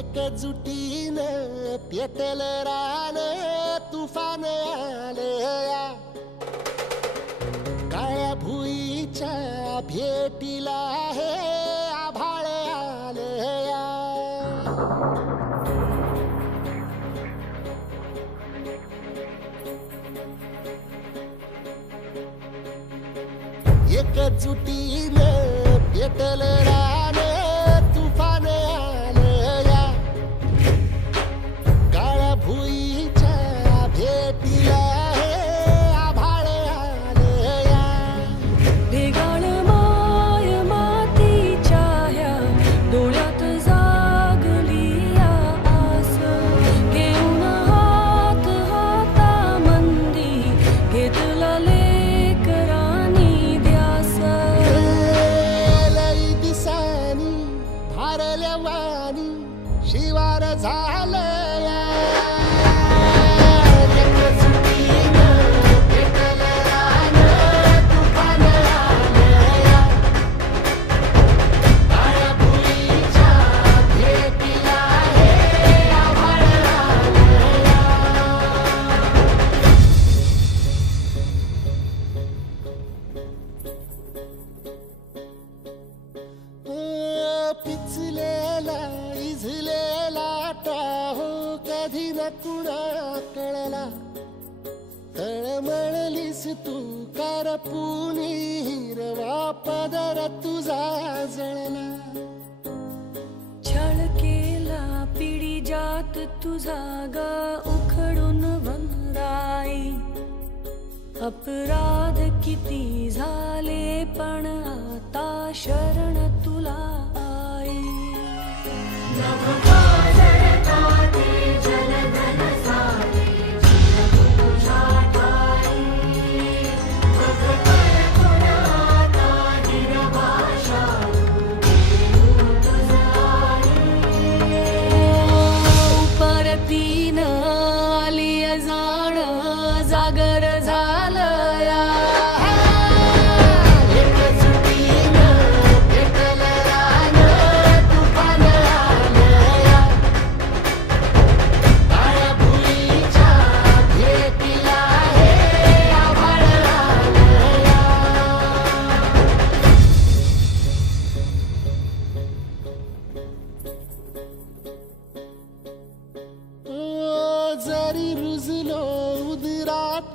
एकजुटीनं पेटल रान तुफान आले काळ्या भुईच्या भेटीला हे एकजुटीने पेटल रा शिवार न कुणा कळला. तळमळलीस तू करपुनी हिरवा पदर तुझा जळला. छळ केला पिढी जात तुझा ग उखडून वनराई अपराध किती झाले पण आता शरण तुला आई.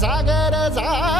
जागर झालं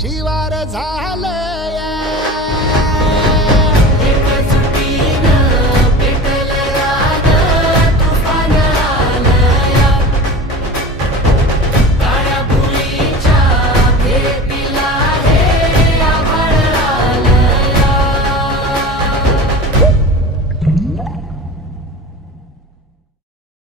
शिवार झालं